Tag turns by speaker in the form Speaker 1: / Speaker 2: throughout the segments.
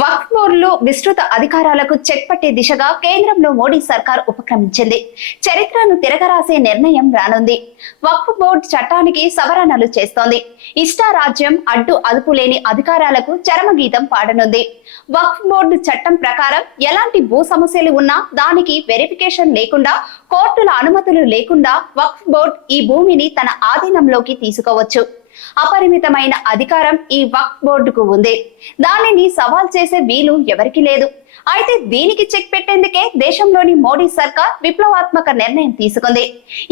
Speaker 1: వక్ఫ్ బోర్డులో విస్తృత అధికారాలకు చెక్ పట్టే దిశగా కేంద్రంలో మోడీ సర్కార్ ఉపక్రమించింది. చరిత్రను తిరగరాసే నిర్ణయం రానుంది. వక్ఫ్ బోర్డు చట్టానికి సవరణలు చేస్తోంది. ఇష్టారాజ్యం అడ్డు అదుపు లేని అధికారాలకు చరమగీతం పాడనుంది. వక్ఫ్ బోర్డు చట్టం ప్రకారం ఎలాంటి భూ సమస్యలు ఉన్నా దానికి వెరిఫికేషన్ లేకుండా కోర్టుల అనుమతులు లేకుండా వక్ఫ్ బోర్డు ఈ భూమిని తన ఆధీనంలోకి తీసుకోవచ్చు. అపరిమితమైన అధికారం ఈ వక్ఫ్ బోర్డుకు ఉంది. దానిని సవాల్ చేసే వీలు ఎవరికి లేదు. అయితే దీనికి చెక్ పెట్టేందుకే దేశంలోని మోడీ సర్కార్ విప్లవాత్మక నిర్ణయం తీసుకుంది.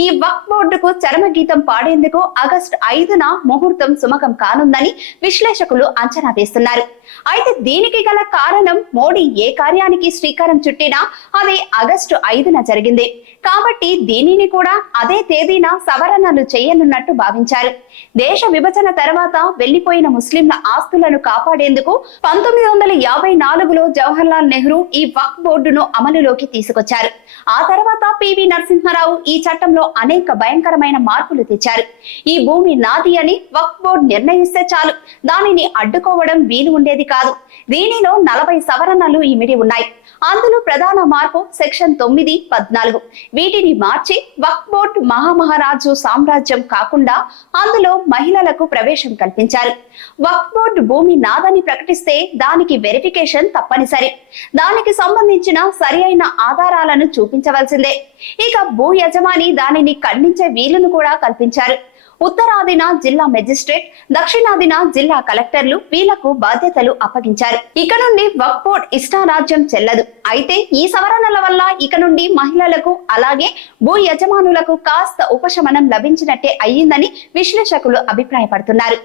Speaker 1: ఈ వక్ బోర్డుకు చరమగీతం పాడేందుకు ఆగస్టు ఐదున ముహూర్తం సుమకం కానుందని విశ్లేషకులు అంచనా వేస్తున్నారు. అయితే దీనికి గల కారణం మోడీ ఏ కార్యానికి శ్రీకారం చుట్టినా అది ఆగస్టు ఐదున జరిగింది. కాబట్టి దీనిని కూడా అదే తేదీన సవరణలు చేయనున్నట్టు భావించారు. దేశ విభజన తర్వాత వెళ్ళిపోయిన ముస్లింల ఆస్తులను కాపాడేందుకు పంతొమ్మిది వందల యాభై నాలుగులో జవహర్లాల్ నెహ్రూ ఈ వక్ బోర్డును అమలులోకి తీసుకొచ్చారు. ఆ తర్వాత పివి నరసింహారావు ఈ చట్టంలో అనేక భయంకరమైన మార్పులు తెచ్చారు. ఈ భూమి నాది అని వక్ఫ్ బోర్డు నిర్ణయిస్తే చాలు. దానిని అడ్డుకోవడం వీలు ఉండేది కాదు. దీనిలో నలభై సవరణలు ఇమిడి ఉన్నాయి. అందులో ప్రధాన మార్పు సెక్షన్ తొమ్మిది పద్నాలుగు. వీటిని మార్చి వక్ఫ్ మహామహారాజు సామ్రాజ్యం కాకుండా అందులో మహిళలకు ప్రవేశం కల్పించారు. వక్ఫ్ బోర్డు భూమి నాదని ప్రకటిస్తే దానికి వెరిఫికేషన్ తప్పనిసరి. దానికి సంబంధించిన సరి అయిన ఆధారాలను చూపించవలసిందే. ఇక భూ యజమాని దానిని ఖండించే వీలును కూడా కల్పించారు. ఉత్తరాదిన జిల్లా మెజిస్ట్రేట్ దక్షిణాదిన జిల్లా కలెక్టర్లు వీళ్ళకు బాధ్యతలు అప్పగించారు. ఇక నుండి వక్ఫ్ బోర్డ్ ఇష్టారాజ్యం చెల్లదు. అయితే ఈ సవరణల వల్ల ఇక నుండి మహిళలకు అలాగే భూ యజమానులకు కాస్త ఉపశమనం లభించినట్టే అయ్యిందని విశ్లేషకులు అభిప్రాయపడుతున్నారు.